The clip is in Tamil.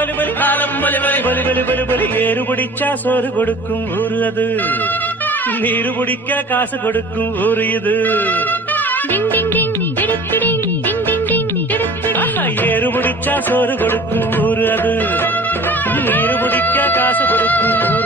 பலி பலி காலம் பலி பலி பலி பலி பலி பலி ஏறு பிடிச்சா சோறு கொடுக்கும் ஊரு அது, நீரு பிடிக்க காசு கொடுக்கும் ஊரு இது. ஏறு பிடிச்சா சோறு கொடுக்கும் ஊரு அது, நீரு பிடிக்க காசு கொடுக்கும் ஊரு.